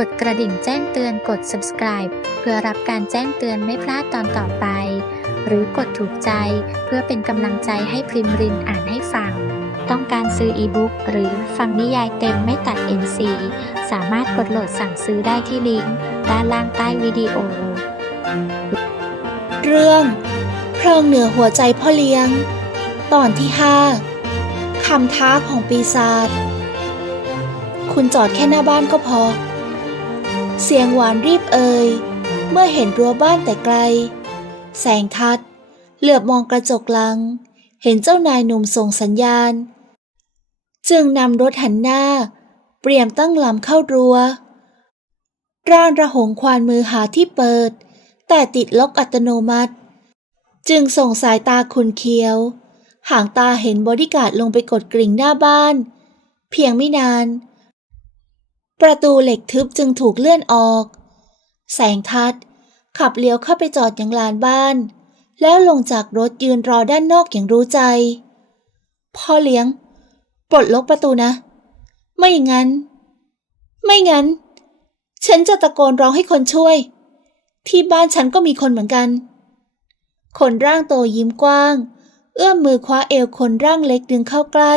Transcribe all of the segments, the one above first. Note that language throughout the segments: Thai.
กดกระดิ่งแจ้งเตือนกด subscribe เพื่อรับการแจ้งเตือนไม่พลาดตอนต่อไป หรือกดถูกใจเพื่อเป็นกำลังใจให้พริมรินอ่านให้ฟัง ต้องการซื้ออีบุ๊กหรือฟังนิยายเต็มไม่ตัด NC สามารถกดโหลดสั่งซื้อได้ที่ลิงก์ด้านล่างใต้วิดีโอ เรื่องเพลิงเหนือหัวใจพ่อเลี้ยง ตอนที่ห้าคำท้าของปีศาจคุณจอดแค่หน้าบ้านก็พอ เสียงหวานรีบเอ่ย เมื่อเห็นรั้วบ้านแต่ไกล แสงทัด เหลือบมองกระจกหลัง เห็นเจ้านายหนุ่มส่งสัญญาณ จึงนำรถหันหน้า เปรียมตั้งลำเข้ารั้วร่านระหงควานมือหาที่เปิด แต่ติดล็อกอัตโนมัติ จึงส่งสายตาคุณเคียวหางตาเห็นบอดี้การ์ดลงไปกดกริ่งหน้าบ้าน เพียงไม่นาน ประตูเหล็กทึบจึงถูกเลื่อนออก แสงทัดขับเลี้ยวเข้าไปจอดอยังลานบ้าน แล้วลงจากรถยืนรอด้านนอกอย่างรู้ใจ พ่อเลี้ยง ปลดล็อกประตูนะ ไม่อย่างนั้น ไม่งั้น ฉันจะตะโกนร้องให้คนช่วย ที่บ้านฉันก็มีคนเหมือนกัน คนร่างโตยิ้มกว้าง เอื้อมมือคว้าเอวคนร่างเล็กดึงเข้าใกล้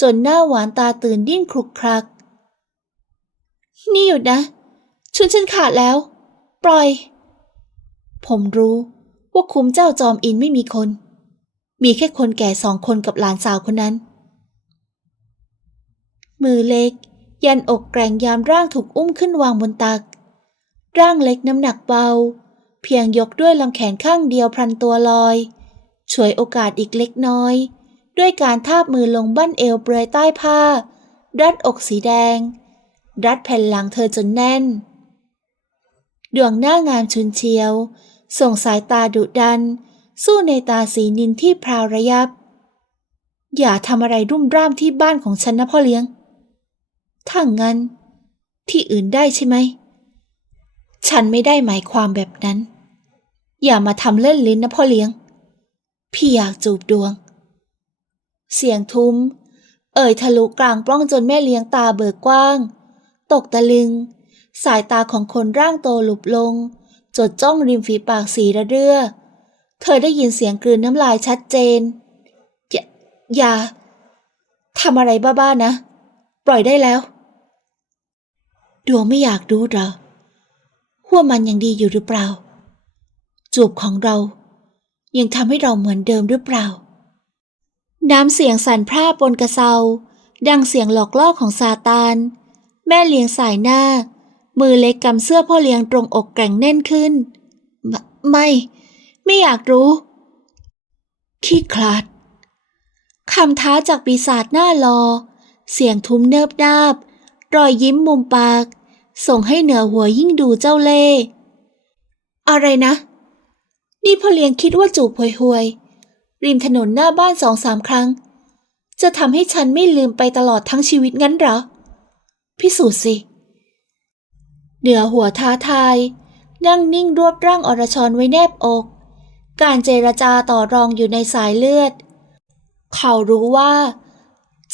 จนหน้าหวานตาตื่นดิ้นคลุกคลัก นี่หยุดนะชุนฉันขาดแล้ว ปล่อย ผมรู้ว่าคุ้มเจ้าจอมอินไม่มีคน มีแค่คนแก่สองคนกับหลานสาวคนนั้น มือเล็ก ยันอกแกร่งยามร่างถูกอุ้มขึ้นวางบนตัก ร่างเล็กน้ำหนักเบา เพียงยกด้วยลำแขนข้างเดียวพลันตัวลอย ช่วยโอกาสอีกเล็กน้อย ด้วยการทาบมือลงบั้นเอวเปลือยใต้ผ้า รัดอกสีแดง รัดแผ่นหลังเธอจนแน่น ดวงหน้างามชุนเชียว ส่งสายตาดุดัน สู้ในตาสีนินที่พราวระยับ อย่าทำอะไรรุ่มร่ามที่บ้านของฉันนะพ่อเลี้ยง ถ้างั้น ที่อื่นได้ใช่ไหม ฉันไม่ได้หมายความแบบนั้น อย่ามาทำเล่นลิ้นนะพ่อเลี้ยง พี่อยากจูบดวง เสียงทุ้มเอ่ยทะลุกลางปล้องจนแม่เลี้ยงตาเบิกกว้าง ตกตะลึง สายตาของคนร่างโตหลุบลง จดจ้องริมฝีปากสีระเรื่อ เธอได้ยินเสียงกลืนน้ำลายชัดเจน อย่าอย่าทำอะไรบ้าๆนะ ปล่อยได้แล้ว ดวงไม่อยากรู้เหรอว่ามันยังดีอยู่หรือเปล่า จูบของเรา ยังทำให้เราเหมือนเดิมหรือเปล่า น้ำเสียงสั่นพร่าปนกระเซา ดังเสียงหลอกล่อของซาตาน แม่เลี้ยงสายหน้า มือเล็กกำเสื้อพ่อเลี้ยงตรงอกแกร่งแน่นขึ้น ไมไม่ไม่อยากรู้ ขี้คลาดคำท้าจากปีศาจหน้ารอเสียงทุ้มเนิบนาบ รอยยิ้มมุมปาก ส่งให้เหนือหัวยิ่งดูเจ้าเล่อะไรนะ นี่พ่อเลี้ยงคิดว่าจูบห่วยๆริมถนนหน้าบ้านสองสามครั้ง จะทำให้ฉันไม่ลืมไปตลอดทั้งชีวิตงั้นเหรอ พิสูจน์สิเหนือหัวท้าทาย นั่งนิ่งรวบร่างอรชรไว้แนบอก การเจรจาต่อรองอยู่ในสายเลือด เขารู้ว่า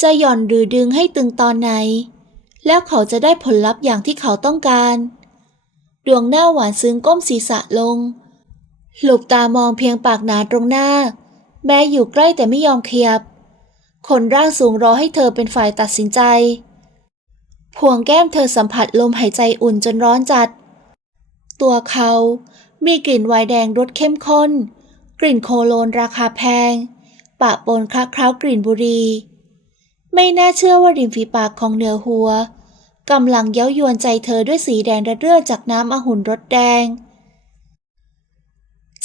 จะหย่อนหรือดึงให้ตึงตอนไหน แล้วเขาจะได้ผลลัพธ์อย่างที่เขาต้องการ ดวงหน้าหวานซึ้งก้มศีรษะลง หลบตามองเพียงปากหนาตรงหน้า แม้อยู่ใกล้แต่ไม่ยอมขยับคนร่างสูงรอให้เธอเป็นฝ่ายตัดสินใจ พวงแก้มเธอสัมผัสลมหายใจอุ่นจนร้อนจัด ตัวเขา มีกลิ่นไวน์แดงรสเข้มข้น กลิ่นโคโลนราคาแพง ปะปนคลักเคล้ากลิ่นบุหรีไม่น่าเชื่อว่าริมฝีปากของเหนือหัวกำลังเย้ายวนใจเธอด้วยสีแดงระเรื่อจากน้ำอหุ่นรสแดง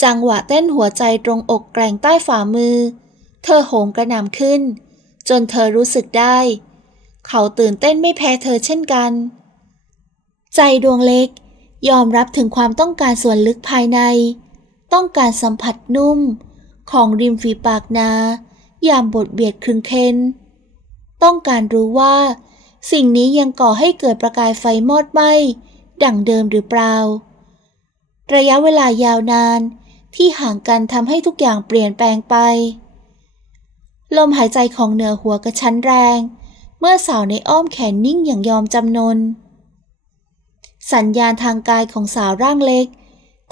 จังหวะเต้นหัวใจตรงอกแกร่งใต้ฝ่ามือ เธอโหมกระหน่ำขึ้น จนเธอรู้สึกได้ เขาตื่นเต้นไม่แพ้เธอเช่นกัน ใจดวงเล็ก ยอมรับถึงความต้องการส่วนลึกภายใน ต้องการสัมผัสนุ่ม ของริมฝีปากนา ยามบทเบียดครึงเค้น ต้องการรู้ว่า สิ่งนี้ยังก่อให้เกิดประกายไฟมอดไหมดั่งเดิมหรือเปล่า ระยะเวลายาวนานที่ห่างกันทำให้ทุกอย่างเปลี่ยนแปลงไป ลมหายใจของเหนือหัวกระชั้นแรง มื่อสาวในอ้อมแขนนิ่งอย่างยอมจำนน สัญญาณทางกายของสาวร่างเล็ก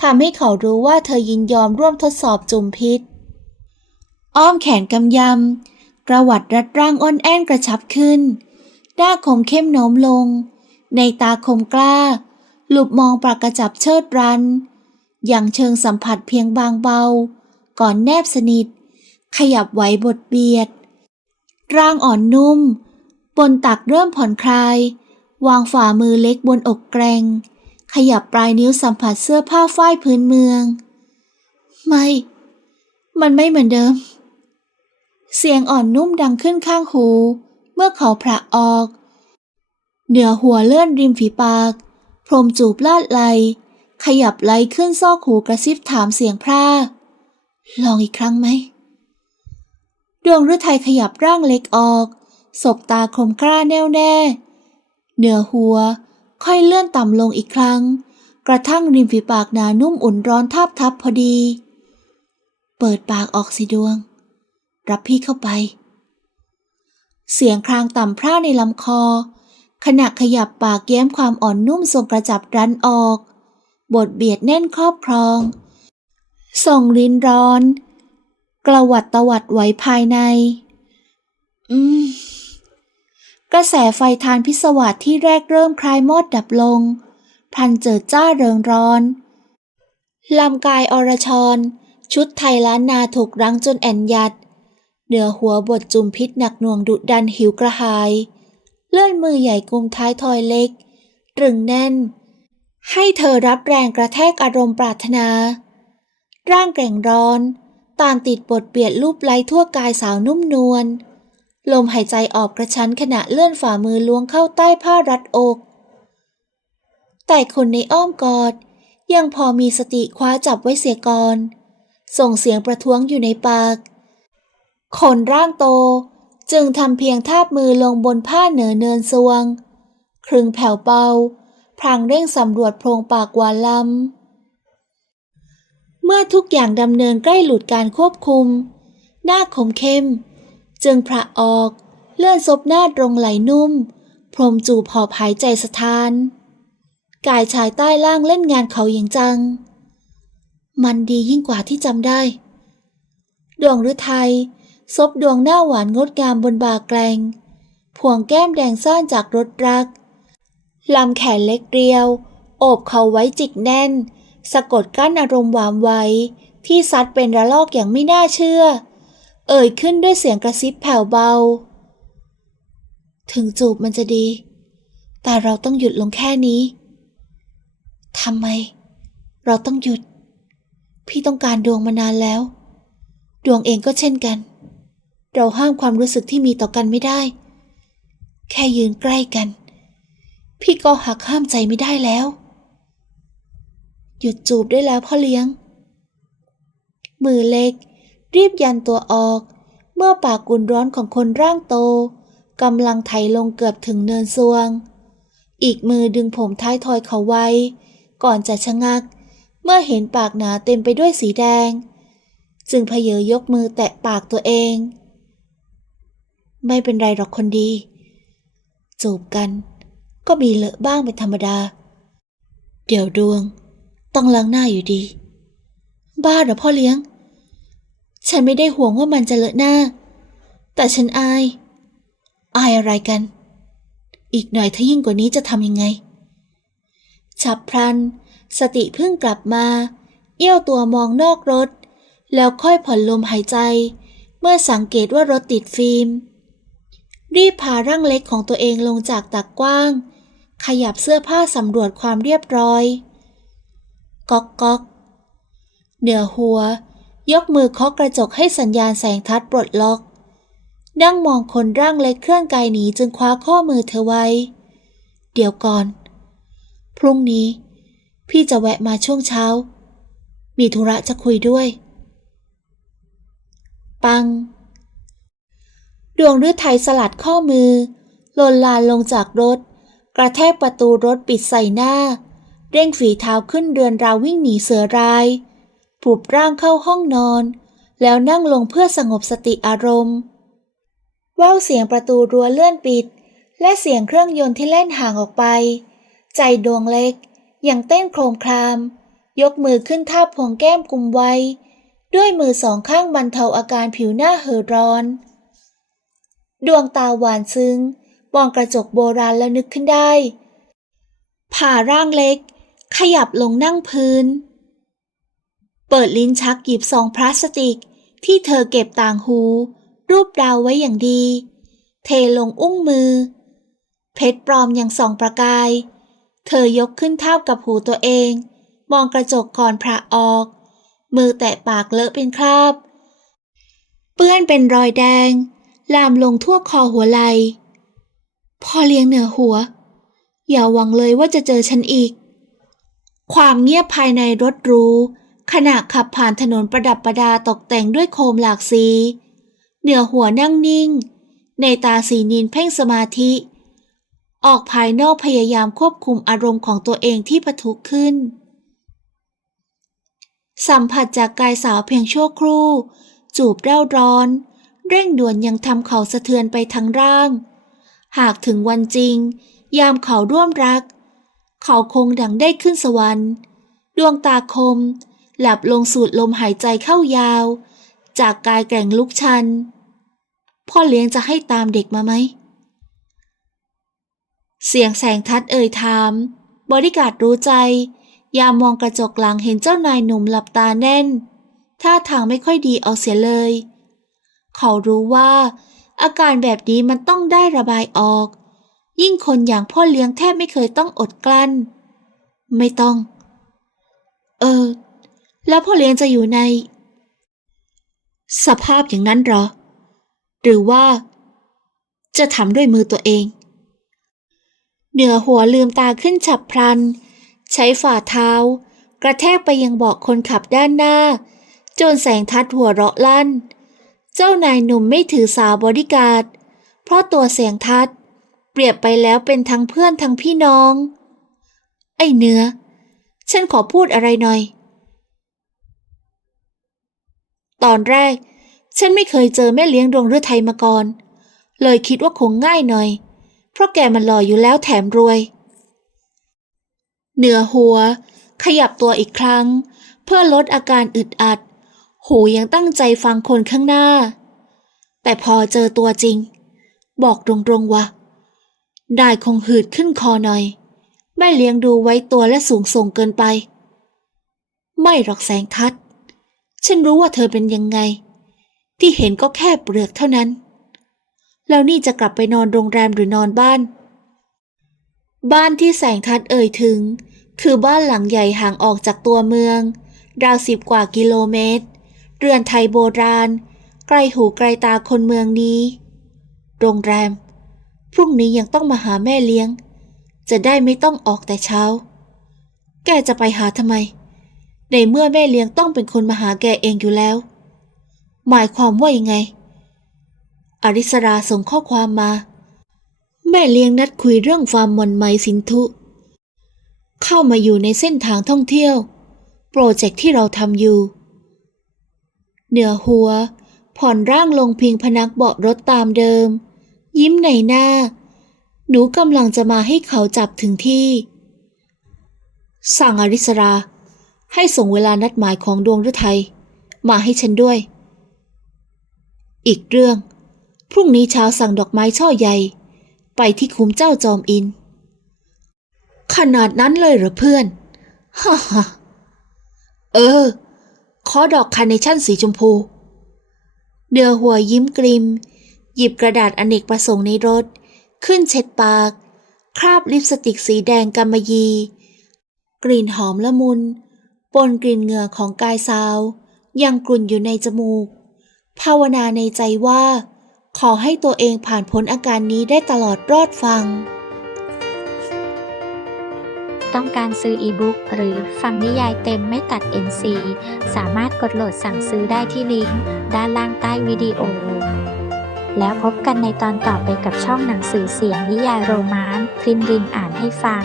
ทำให้เขารู้ว่าเธอยินยอมร่วมทดสอบจุมพิษ อ้อมแขนกำยำประวัติรัดร่างอ้อนแอนกระชับขึ้นหน้าคมเข้มโน้มลง ในตาคมกล้า หลุบมองปากกระจับเชิดรัน อย่างเชิงสัมผัสเพียงบางเบา ก่อนแนบสนิท ขยับไหวบทเบียด ร่างอ่อนนุ่ม บนตักเริ่มผ่อนคลาย วางฝ่ามือเล็กบนอกแกรง ขยับปลายนิ้วสัมผัสเสื้อผ้าฝ้ายพื้นเมือง ไม่ มันไม่เหมือนเดิม เสียงอ่อนนุ่มดังขึ้นข้างหู เมื่อเขาผละออก เหนือหัวเลื่อนริมฝีปาก พรมจูบลาดไหล ขยับไหลขึ้นซอกหูกระซิบถามเสียงพร่าลองอีกครั้งไหมดวงฤทัยขยับร่างเล็กออก สบตาคมกล้าแน่วแน่ เหนือหัว ค่อยเลื่อนต่ำลงอีกครั้ง กระทั่งริมฝีปากหนานุ่มอุ่นร้อนทาบทับพอดี เปิดปากออกสิดวง รับพี่เข้าไป เสียงครางต่ำพร่าในลำคอ ขณะขยับปากแย้มความอ่อนนุ่มทรงกระจับรั้นออก บทเบียดแน่นครอบครอง ส่งรินร้อน กระวัดตวัดไหวภายใน อืม กระแสไฟทานพิศวาสที่แรกเริ่มคลายมอดดับลง พันเจิดจ้าเริงร้อนลำกายอรชร ชุดไทยล้านนาถูกรั้งจนแอนยัด เหนือหัวบทจุมพิษหนักหน่วงดุดันหิวกระหาย เลื่อนมือใหญ่กุมท้ายทอยเล็ก ตรึงแน่น ให้เธอรับแรงกระแทกอารมณ์ปรารถนา ร่างแกร่งร้อน ตามติดบทเบียดรูปไล้ทั่วกายสาวนุ่มนวล ลมหายใจออกกระชั้นขณะเลื่อนฝ่ามือล้วงเข้าใต้ผ้ารัดอก แต่คนในอ้อมกอด ยังพอมีสติคว้าจับไว้เสียก่อน ส่งเสียงประท้วงอยู่ในปาก คนร่างโตจึงทำเพียงทาบมือลงบนผ้าเหนือเนินสวง ครึงแผ่วเบาพลางเร่งสำรวจโพรงปากวานลำเมื่อทุกอย่างดำเนินใกล้หลุดการควบคุม หน้าคมเข้ม จึงพระออก เลื่อนซบหน้าตรงไหลนุ่ม พรมจูบหอบหายใจสะท้าน กายชายใต้ล่างเล่นงานเขาอย่างจัง มันดียิ่งกว่าที่จำได้ ดวงฤทัยซบดวงหน้าหวานงดงามบนบ่าแกลงพวงแก้มแดงซ่านจากรถรักลำแขนเล็กเรียว โอบเขาไว้จิกแน่น สะกดกั้นอารมณ์หวามไว้ ที่ซัดเป็นระลอกอย่างไม่น่าเชื่อ เอ่ยขึ้นด้วยเสียงกระซิบแผ่วเบา ถึงจูบมันจะดี แต่เราต้องหยุดลงแค่นี้ทำไม เราต้องหยุด พี่ต้องการดวงมานานแล้ว ดวงเองก็เช่นกัน เราห้ามความรู้สึกที่มีต่อกันไม่ได้ แค่ยืนใกล้กัน พี่ก็หักห้ามใจไม่ได้แล้ว หยุดจูบได้แล้วพ่อเลี้ยง มือเล็ก รีบยันตัวออก เมื่อปากกุนร้อนของคนร่างโตกำลังไถลงเกือบถึงเนินซวง อีกมือดึงผมท้ายทอยเขาไว้ ก่อนจะชะงัก เมื่อเห็นปากหนาเต็มไปด้วยสีแดง จึงเพเยอยกมือแตะปากตัวเอง ไม่เป็นไรหรอกคนดี จูบกัน ก็มีเลอะบ้างเป็นธรรมดา เดี๋ยวดวง ต้องล้างหน้าอยู่ดี บ้าเหรอพ่อเลี้ยง ฉันไม่ได้ห่วงว่ามันจะเลอะหน้า แต่ฉันอาย อายอะไรกัน อีกหน่อยถ้ายิ่งกว่านี้จะทำยังไง ฉับพลัน สติเพิ่งกลับมา เอี้ยวตัวมองนอกรถ แล้วค่อยผ่อนลมหายใจ เมื่อสังเกตว่ารถติดฟิล์ม รีบพาร่างเล็กของตัวเองลงจากตักกว้าง ขยับเสื้อผ้าสำรวจความเรียบร้อย ก๊อกก๊อกเหนือหัว ยกมือเคาะกระจกให้สัญญาณแสงทัดปลดล็อก นั่งมองคนร่างเล็กเคลื่อนกายหนีจึงคว้าข้อมือเธอไว้ เดี๋ยวก่อน พรุ่งนี้ พี่จะแวะมาช่วงเช้า มีธุระจะคุยด้วย ปัง ดวงฤทัยสลัดข้อมือหล่นลานลงจากรถ กระแทกประตูรถปิดใส่หน้า เร่งฝีเท้าขึ้นเรือนราววิ่งหนีเสือราย ปลุบร่างเข้าห้องนอน แล้วนั่งลงเพื่อสงบสติอารมณ์ว่าวเสียงประตูรั้วเลื่อนปิด และเสียงเครื่องยนต์ที่เล่นห่างออกไป ใจดวงเล็กยังเต้นโครมคราม ยกมือขึ้นทาบพวงแก้มกุมไว้ ด้วยมือสองข้างบรรเทาอาการผิวหน้าเห่อร้อน ดวงตาหวานซึ้ง มองกระจกโบราณแล้วนึกขึ้นได้ ผ่าร่างเล็ก ขยับลงนั่งพื้น เปิดลิ้นชักหยิบซองพลาสติก ที่เธอเก็บต่างหู รูปดาวไว้อย่างดี เทลงอุ้งมือ เพชรปลอมอยังส่องประกาย เธอยกขึ้นเทากับหูตัวเอง มองกระจกก่อนพระออก มือแตะปากเลอะเป็นคราบ เปื้อนเป็นรอยแดง ลามลงทั่วคอหัวไหลพอเลี้ยงเหนือหัว อย่าหวังเลยว่าจะเจอฉันอีก ความเงียบภายในรถรู ขณะขับผ่านถนนประดับประดาตกแต่งด้วยโคมหลากสี เหนือหัวนั่งนิ่ง ในตาสีนินเพ่งสมาธิ ออกภายนอกพยายามควบคุมอารมณ์ของตัวเองที่ปะทุขึ้น สัมผัสจากกายสาวเพียงชั่วครู่ จูบเร่าร้อน เร่งด่วนยังทำเขาสะเทือนไปทั้งร่าง หากถึงวันจริง ยามเขาร่วมรัก เขาคงดังได้ขึ้นสวรรค์ ดวงตาคม หลับลงสูดลมหายใจเข้ายาว จากกายแกร่งลุกชัน พ่อเลี้ยงจะให้ตามเด็กมาไหม เสียงแสงทัดเอ่ยถาม บริการรู้ใจ ยามมองกระจกหลังเห็นเจ้านายหนุ่มหลับตาแน่น ท่าทางไม่ค่อยดีเอาเสียเลย เขารู้ว่า อาการแบบนี้มันต้องได้ระบายออก ยิ่งคนอย่างพ่อเลี้ยงแทบไม่เคยต้องอดกลั้น ไม่ต้อง เออ แล้วพ่อเลี้ยงจะอยู่ใน สภาพอย่างนั้นหรอ หรือว่า จะทำด้วยมือตัวเอง เหนือหัวลืมตาขึ้นฉับพลัน ใช้ฝ่าเท้า กระแทกไปยังเบาะคนขับด้านหน้า จนแสงทัดหัวเราะลั่น เจ้านายหนุ่มไม่ถือสาบอดี้การ์ดเพราะตัวเสียงทัดเปรียบไปแล้วเป็นทั้งเพื่อนทั้งพี่น้อง ไอ้เนื้อ ฉันขอพูดอะไรหน่อย ตอนแรก ฉันไม่เคยเจอแม่เลี้ยงดวงฤทัยมาก่อน เลยคิดว่าคงง่ายหน่อย เพราะแกมันหล่ออยู่แล้วแถมรวย เหนือหัว ขยับตัวอีกครั้ง เพื่อลดอาการอึดอัด หูยังตั้งใจฟังคนข้างหน้า แต่พอเจอตัวจริง บอกตรงๆว่าได้คงหืดขึ้นคอหน่อย แม่เลี้ยงดูไว้ตัวและสูงส่งเกินไป ไม่หรอกแสงทัด ฉันรู้ว่าเธอเป็นยังไง ที่เห็นก็แค่เปลือกเท่านั้น แล้วนี่จะกลับไปนอนโรงแรมหรือนอนบ้าน บ้านที่แสงทัดเอ่ยถึง คือบ้านหลังใหญ่ห่างออกจากตัวเมือง ราวสิบกว่ากิโลเมตร เรือนไทยโบราณใกลหูไกลตาคนเมืองนี้ โรงแรม พรุ่งนี้ยังต้องมาหาแม่เลี้ยง จะได้ไม่ต้องออกแต่เช้า แกจะไปหาทำไม ในเมื่อแม่เลี้ยงต้องเป็นคนมาหาแกเองอยู่แล้ว หมายความว่ายังไง อริสราส่งข้อความมา แม่เลี้ยงนัดคุยเรื่องฟาร์มมอนไมสินทุเข้ามาอยู่ในเส้นทางท่องเที่ยว โปรเจกต์ที่เราทำอยู่ เหนือหัว ผ่อนร่างลงพิงพนักเบาะรถตามเดิม ยิ้มในหน้า หนูกำลังจะมาให้เขาจับถึงที่สั่งอริสรา ให้ส่งเวลานัดหมายของดวงฤทัยมาให้ฉันด้วย อีกเรื่อง พรุ่งนี้ช้าสั่งดอกไม้ช่อใหญ่ ไปที่คุ้มเจ้าจอมอิน ขนาดนั้นเลยเหรอเพื่อนฮ่าฮ่าเออ ขอดอกคาร์เนชั่นสีชมพู เดือหัวยิ้มกริม หยิบกระดาษอเนกประสงค์ในรถ ขึ้นเช็ดปาก คราบลิปสติกสีแดงกำมะยี กลิ่นหอมละมุน ปนกลิ่นเหงื่อของกายสาว ยังกลุ่นอยู่ในจมูก ภาวนาในใจว่า ขอให้ตัวเองผ่านพ้นอาการนี้ได้ตลอดรอดฟัง ต้องการซื้ออีบุ๊กหรือฟังนิยายเต็มไม่ตัด NC สามารถกดโหลดสั่งซื้อได้ที่ลิงก์ด้านล่างใต้วิดีโอ แล้วพบกันในตอนต่อไปกับช่องหนังสือเสียงนิยายโรมานต์พริมรินอ่านให้ฟัง